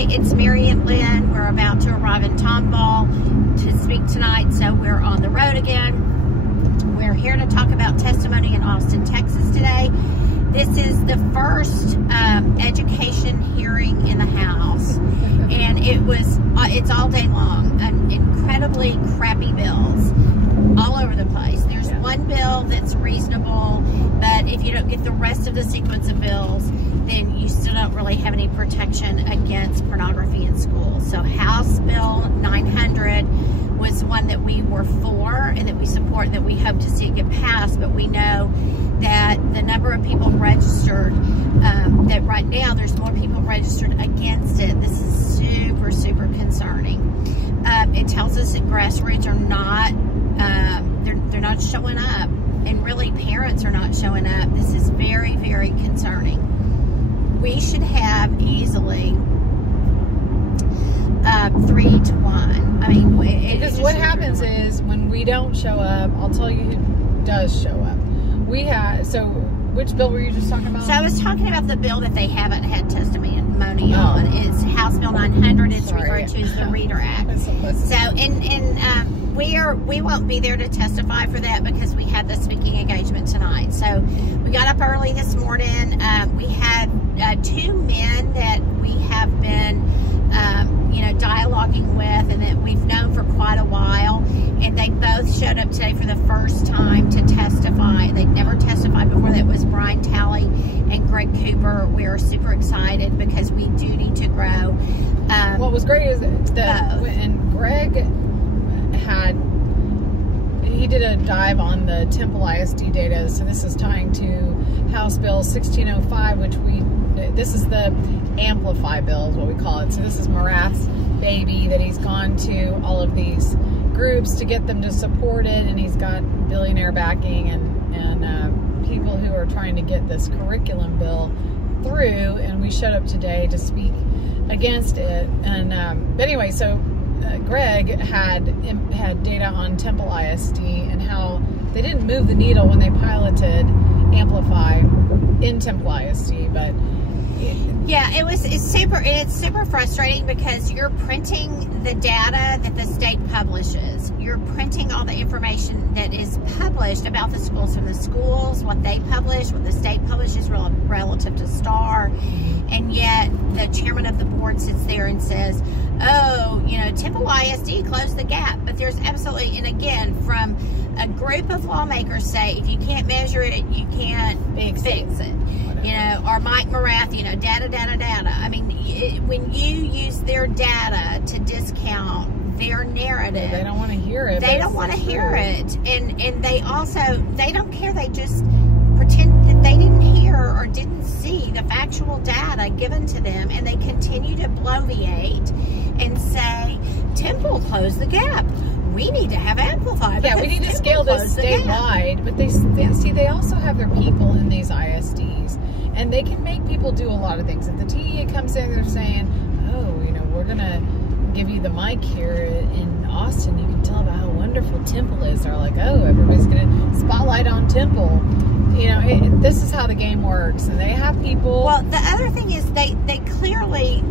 Hi, it's Mary and Lynn. We're about to arrive in Tomball to speak tonight, so we're on the road again. We're here to talk about testimony in Austin, Texas today. This is the first education hearing in the House, and it's all day long. Incredibly crappy bills all over the place. There's one bill that's reasonable, but if you don't get the rest of the sequence of bills, then you still don't really have any protection against pornography in school. So House Bill 900 was one that we were for and that we support and that we hope to see it get passed, but we know that the number of people registered, that right now there's more people registered against it. This is super, super concerning. It tells us that grassroots are not, they're not showing up, and really parents are not showing up. This is very, very concerning. We should have easily 3 to 1. I mean, because what happens is when we don't show up, I'll tell you who does show up. So which bill were you just talking about? So I was talking about the bill that they haven't had testimony on. It's House Bill 900. It's referred to as the Reader Act. So, we won't be there to testify for that because we had the speaking engagement tonight. So we got up early this morning. We had 2 men that we have been, dialoguing with and that we've known for quite a while. And they both showed up today for the first time to testify. They'd never testified before. That was Brian Talley and Greg Cooper. We are super excited because we do need to grow. What was great is that when Greg he did a dive on the Temple ISD data. So this is tying to House Bill 1605, this is the Amplify bill is what we call it. So this is Marath's baby that he's gone to all of these groups to get them to support it, and he's got billionaire backing and people who are trying to get this curriculum bill through, and we showed up today to speak against it. And but anyway, so Greg had data on Temple ISD and how they didn't move the needle when they piloted Amplify in Temple ISD, but yeah, it's super frustrating because you're printing the data that the state publishes. You're printing all the information that is published about the schools from the schools, what they publish, what the state publishes relative to STAR, and yet the chairman of the board sits there and says, oh, Temple ISD closed the gap. But there's absolutely, and again, from a group of lawmakers say, if you can't measure it, you can't fix it. Or Mike Marath, data. I mean, when you use their data to discount their narrative, they don't want to hear it. They don't want to hear it, and they don't care. They just pretend that they didn't hear or didn't see the factual data given to them, and they continue to bloviate and say, Temple closed the gap. We need to have Amplify. Yeah, we need to scale this statewide. But they also have their people in these ISDs, and they can make people do a lot of things. If the TEA comes in, they're saying, oh, we're going to give you the mic here in Austin. You can tell about how wonderful Temple is. They're like, oh, everybody's going to spotlight on Temple. This is how the game works, and they have people. Well, the other thing is they clearly,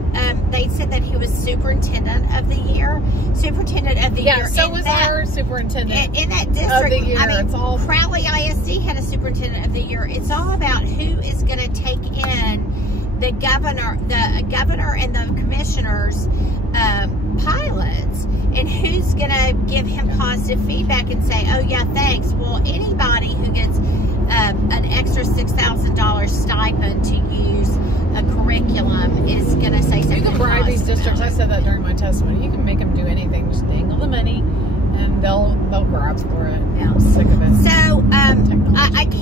they said that he was superintendent of the year. Yeah, so was our superintendent in that district. Of the year. I mean, it's all Crowley ISD had a superintendent of the year. It's all about who is going to take in the governor and the commissioners' pilots, and who's going to give him positive feedback and say, oh yeah, thanks. Well, anybody who gets an extra $6,000 stipend to use a curriculum is going to say something. You can bribe these districts. I said that during my testimony. You can make them do anything. Just dangle the money, and they'll grab for it. Yeah. I'm sick of it. So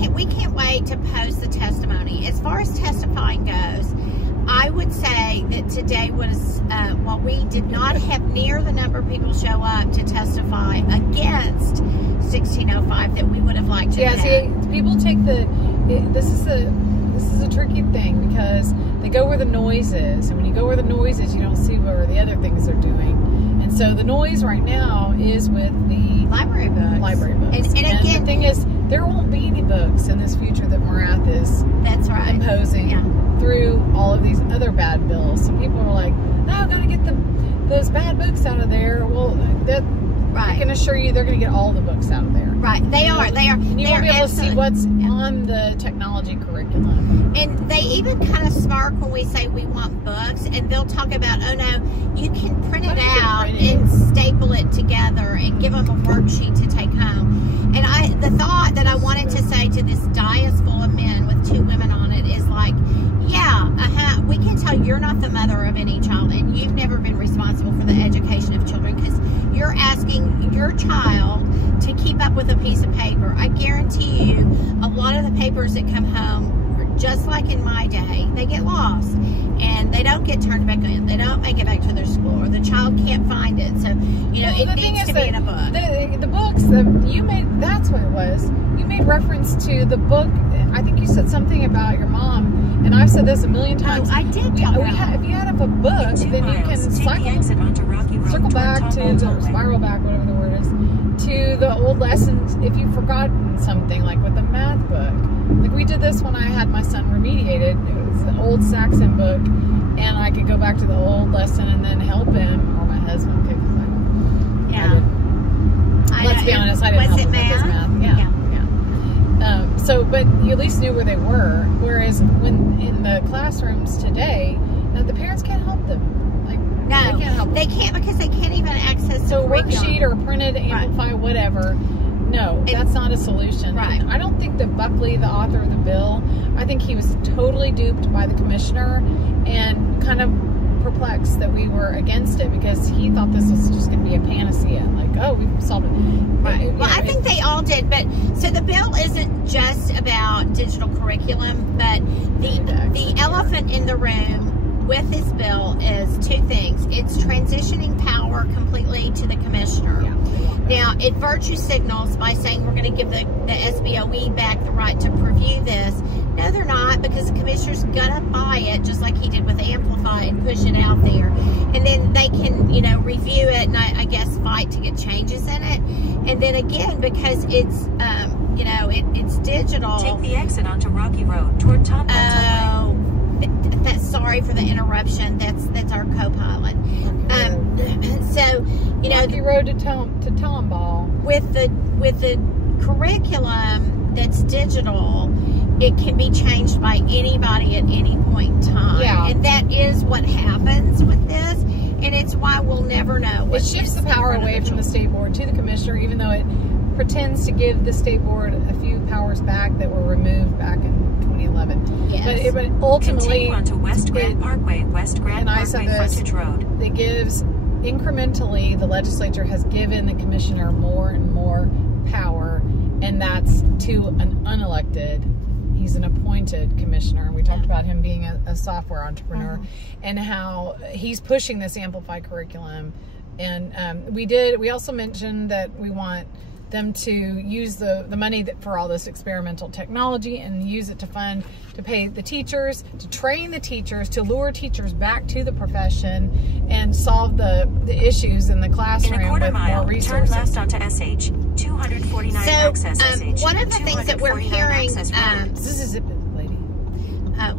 we can't wait to post the testimony. As far as testifying goes, I would say that today was, while we did not have near the number of people show up to testify against 1605 that we would have liked to have. Yeah, see, people take this is a tricky thing because they go where the noise is, and when you go where the noise is, you don't see where the other things are doing. And so the noise right now is with the library books. And again, the thing is, there won't be any books in this future that Marath is imposing through all of these other bad bills. So people are like, no, books out of there. Well, that I can assure you they're going to get all the books out of there. Right, they are. And you won't be able to see what's on the technology curriculum. And they even kind of smirk when we say we want books, and they'll talk about, oh no, you can print it out and staple it together and give them a worksheet to take home. And the thought that I wanted to say to this dais full of men with 2 women on it is like, yeah, we can tell you're not the mother of any child, and you've never been responsible for the education of children, because you're asking your child to keep up with a piece of paper. I guarantee you, a lot of the papers that come home, just like in my day, they get lost and they don't get turned back in. They don't make it back to their school, or the child can't find it. So, you know, it needs to be in a book. The books that you made, that's what it was. You made reference to the book. I think you said something about your mom, and I've said this a million times. Oh, I did If you have a book, then you can circle back to the spiral back, whatever the word is, to the old lessons if you've forgotten something, like with the math book. Like we did this when I had my son remediated. It was the old Saxon book, and I could go back to the old lesson and then help him, or my husband could. Let's be honest, I didn't help him with his math. Yeah. But you at least knew where they were. Whereas when in the classrooms today, the parents can't help them. No, they can't help them. They can't, because they can't even access the worksheet or printed Amplify, whatever. No, that's not a solution. Right. And I don't think that Buckley, the author of the bill, I think he was totally duped by the commissioner and kind of perplexed that we were against it, because he thought this was just going to be a panacea. Like, oh, we've solved it. Right. Well, I think they all did. But so the bill isn't just about digital curriculum, but the elephant in the room with this bill is 2 things. It's transitioning power completely to the commissioner. Now, it virtue signals by saying we're going to give the SBOE back the right to preview this. No, they're not, because the commissioner's going to buy it, just like he did with Amplify, and push it out there. And then they can, you know, review it and I guess fight to get changes in it. And then again, because it's, you know, it's digital. Take the exit onto Rocky Road toward Tom. Sorry for the interruption. That's our co-pilot. So, you know, Rocky Road to Tomball. With the curriculum that's digital, it can be changed by anybody at any point in time. Yeah. And that is what happens with this, and it's why we'll never know. It shifts the power away from the state board to the commissioner, even though it pretends to give the state board a few powers back that were removed back in 2011. Yes. But ultimately, continue onto West Grand Parkway, West Grand Parkway frontage road. It gives incrementally, the legislature has given the commissioner more and more power, and that's to an unelected. He's an appointed commissioner. We talked about him being a software entrepreneur, and how he's pushing this Amplify curriculum. And we also mentioned that we want them to use the money for all this experimental technology and use it to pay the teachers, to train the teachers, to lure teachers back to the profession and solve the issues in the classroom with more resources. Turn left onto SH 249 access SH. One of the things that we're hearing, this is it, lady.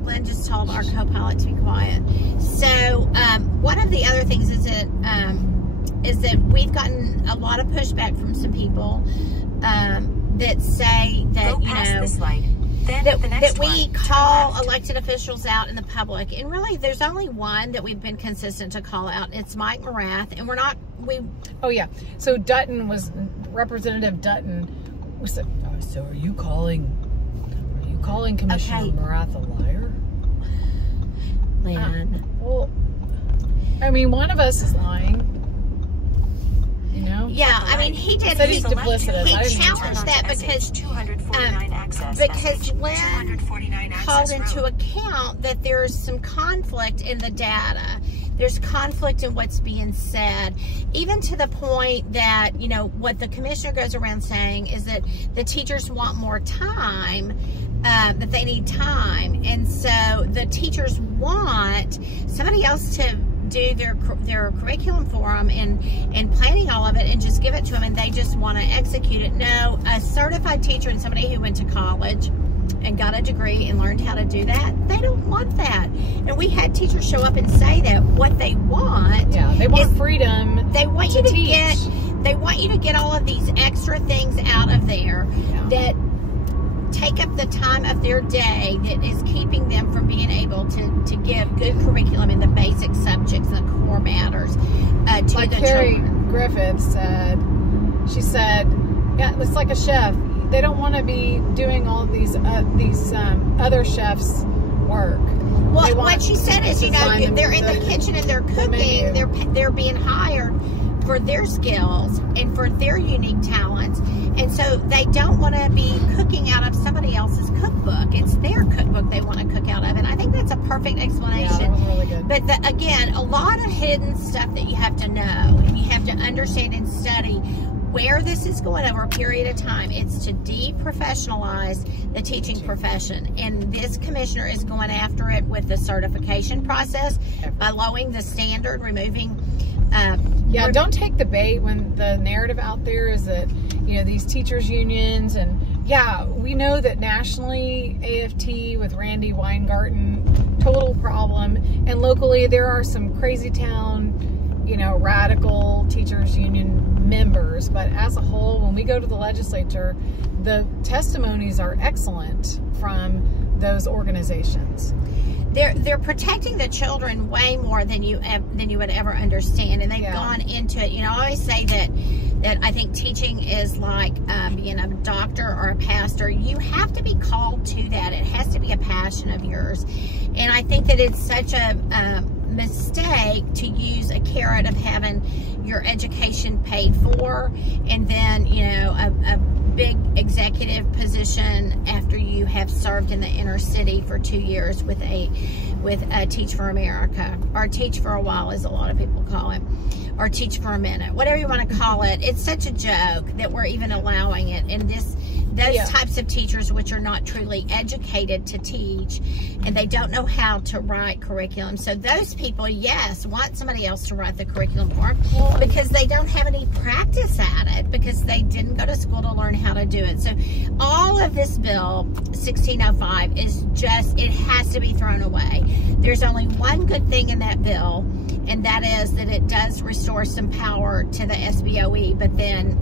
Lynn just told our co-pilot to be quiet. So one of the other things is that we've gotten a lot of pushback from some people that say that, you know, that we call elected officials out in the public, and really there's only one that we've been consistent to call out, and it's Mike Morath, and oh yeah, so Representative Dutton said, so are you calling Commissioner Morath a liar? Lynn. Well, I mean, one of us is lying. You know? Yeah, I mean, he did. He's duplicitous. He challenged that because Lynn called into account that there's some conflict in the data. There's conflict in what's being said, even to the point that, you know, what the commissioner goes around saying is that the teachers want more time, that they need time. And so the teachers want somebody else to do their curriculum for them and planning all of it and just give it to them, and they just want to execute it. No, a certified teacher and somebody who went to college and got a degree and learned how to do that, they don't want that. And we had teachers show up and say that what they want, they want freedom they want you to get, they want you to get all of these extra things out of there that take up the time of their day that is keeping them from being able to give good curriculum in the basic subjects and the core matters to like the Carrie children. Griffith said, she said, yeah, it's like a chef. They don't want to be doing all these other chefs' work. Well, what she said is, you know, they're in the kitchen and they're cooking. They're being hired for their skills and for their unique talents, and so they don't want to be cooking out of somebody else's cookbook. It's their cookbook they want to cook out of, and I think that's a perfect explanation. Yeah, that was really good. But again, a lot of hidden stuff that you have to know and you have to understand and study where this is going over a period of time. It's to deprofessionalize the teaching profession, and this commissioner is going after it with the certification process by lowering the standard, removing yeah, don't take the bait when the narrative out there is that, you know, these teachers unions, and yeah, we know that nationally AFT with Randy Weingarten, total problem, and locally there are some crazy town, you know, radical teachers union members, but as a whole, when we go to the legislature, the testimonies are excellent from those organizations. They're protecting the children way more than you would ever understand, and they've gone into it. You know, I always say that I think teaching is like being a doctor or a pastor. You have to be called to that. It has to be a passion of yours, and I think that it's such a mistake to use a carrot of having your education paid for, and then, you know, a big executive position after you have served in the inner city for 2 years with a Teach for America, or Teach for a While as a lot of people call it, or Teach for a Minute, whatever you want to call it. It's such a joke that we're even allowing it, and those types of teachers which are not truly educated to teach, and they don't know how to write curriculum. So those people, yes, want somebody else to write the curriculum for them because they don't have any practice at it, because they didn't go to school to learn how to do it. So all of this bill 1605 is just, it has to be thrown away. There's only one good thing in that bill, and that is that it does restore some power to the SBOE, but then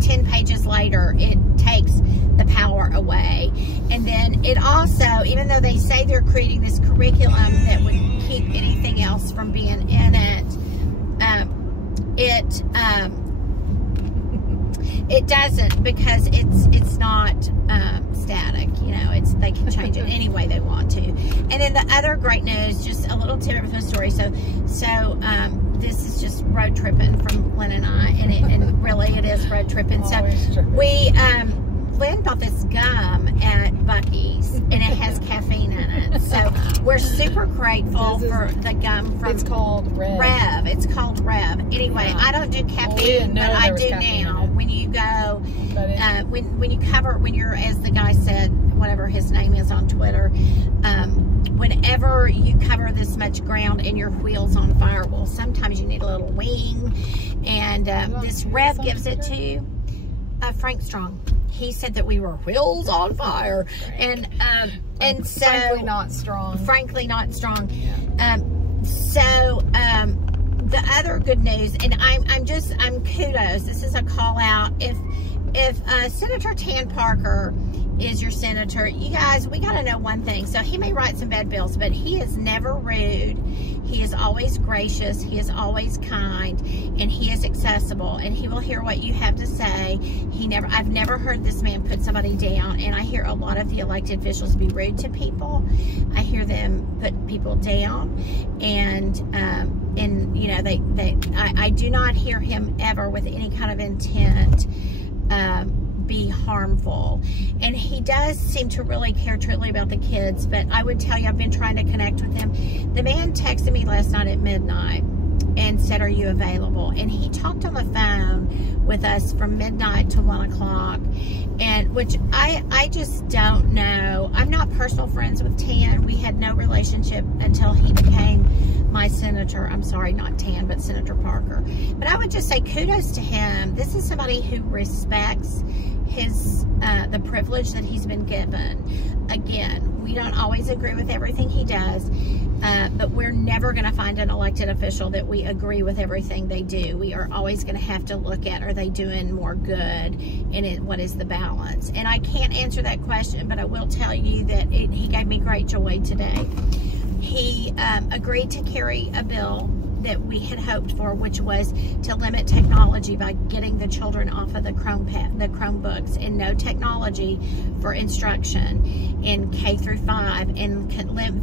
10 pages later, it takes the power away. And then it also, even though they say they're creating this curriculum that would keep anything else from being in it, it doesn't, because it's not static. You know, they can change it any way they want to. And then the other great news, just a little tidbit from the story. So this is just road tripping from Lynn and I, and really it is road tripping. So we, Lynn bought this gum at Buc-ee's, and it has caffeine in it. So we're super grateful for the gum from, it's called Rev. It's called Rev. Anyway, I don't do caffeine, but I do now. When you go, when you're, as the guy said, whatever his name is on Twitter, whenever you cover this much ground and your wheel's on fire, well, sometimes you need a little wing, and this Rev gives it to you. Frank Strong, he said that we were wheels on fire, and so frankly not strong. Frankly not strong. The other good news, and I'm kudos. This is a call out. If Senator Tan Parker is your senator, you guys, we got to know one thing. So he may write some bad bills, but he is never rude. He is always gracious. He is always kind, and he is accessible, and he will hear what you have to say. I've never heard this man put somebody down, and I hear a lot of the elected officials be rude to people. I hear them put people down, and you know, I do not hear him ever with any kind of intent be harmful. And he does seem to really care truly about the kids, but I would tell you, I've been trying to connect with him. The man texted me last night at midnight and said, "Are you available?" And he talked on the phone with us from midnight to 1 o'clock, and which I just don't know. I'm not personal friends with Tan. We had no relationship until he became my senator. I'm sorry, not Tan, but Senator Parker. But I would just say kudos to him. This is somebody who respects his the privilege that he's been given. Again, we don't always agree with everything he does, but we're never going to find an elected official that we agree with everything they do. We are always going to have to look at, are they doing more good, and what is the balance? And I can't answer that question, but I will tell you that he gave me great joy today. He agreed to carry a bill that we had hoped for, which was to limit technology by getting the children off of the Chromebooks, and no technology for instruction in K through 5, and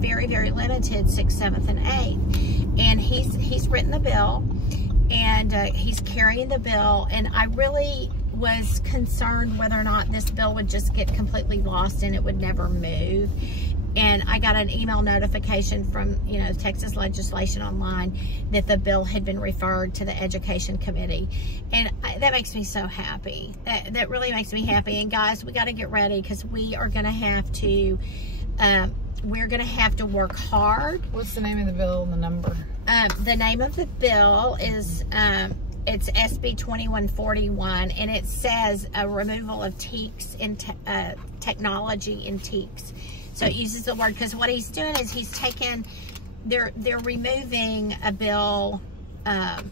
very, very limited 6th, 7th, and 8th. And he's written the bill, and he's carrying the bill, and I really was concerned whether or not this bill would just get completely lost and it would never move. And I got an email notification from, Texas Legislation Online that the bill had been referred to the Education Committee. And that makes me so happy. That really makes me happy. And guys, we got to get ready, because we are going to have to, work hard. What's the name of the bill and the number? The name of the bill is, it's SB 2141, and it says a removal of TEKS in technology in TEKS. So it uses the word, because what he's doing is he's taken, they're removing a bill that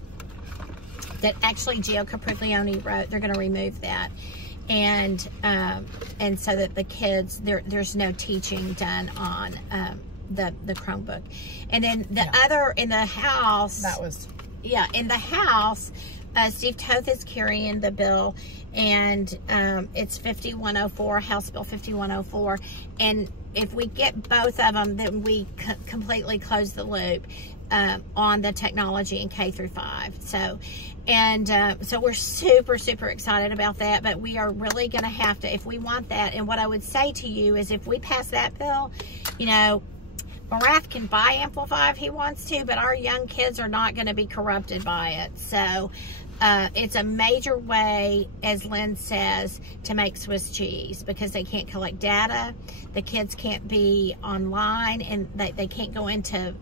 actually Gio Capriglione wrote. They're going to remove that, and so that the kids, there's no teaching done on the Chromebook. And then the other in the House, in the House, Steve Toth is carrying the bill, and it's 5104, House Bill 5104. And if we get both of them, then we completely close the loop on the technology in K through 5. So we're super, super excited about that, but we are really going to have to, if we want that. And what I would say to you is, if we pass that bill, Morath can buy Amplify if he wants to, but our young kids are not going to be corrupted by it. So it's a major way, as Lynn says, to make Swiss cheese, because they can't collect data. The kids can't be online, and they can't go into,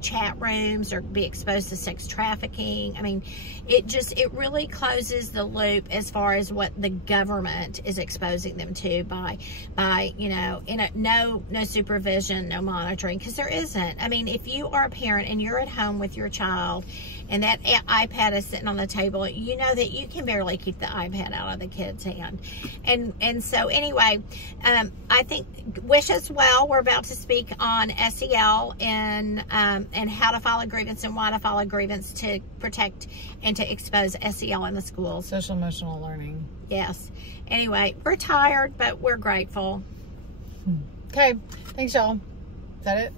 chat rooms or be exposed to sex trafficking. I mean, it really closes the loop as far as what the government is exposing them to by no supervision, no monitoring, because there isn't. I mean, if you are a parent and you're at home with your child and that iPad is sitting on the table, you know that you can barely keep the iPad out of the kid's hand. And so anyway, I think, wish us well. We're about to speak on SEL and how to file a grievance and why to file a grievance to protect and to expose SEL in the schools. Social emotional learning. Yes. Anyway, we're tired, but we're grateful. Okay. Thanks, y'all. Is that it?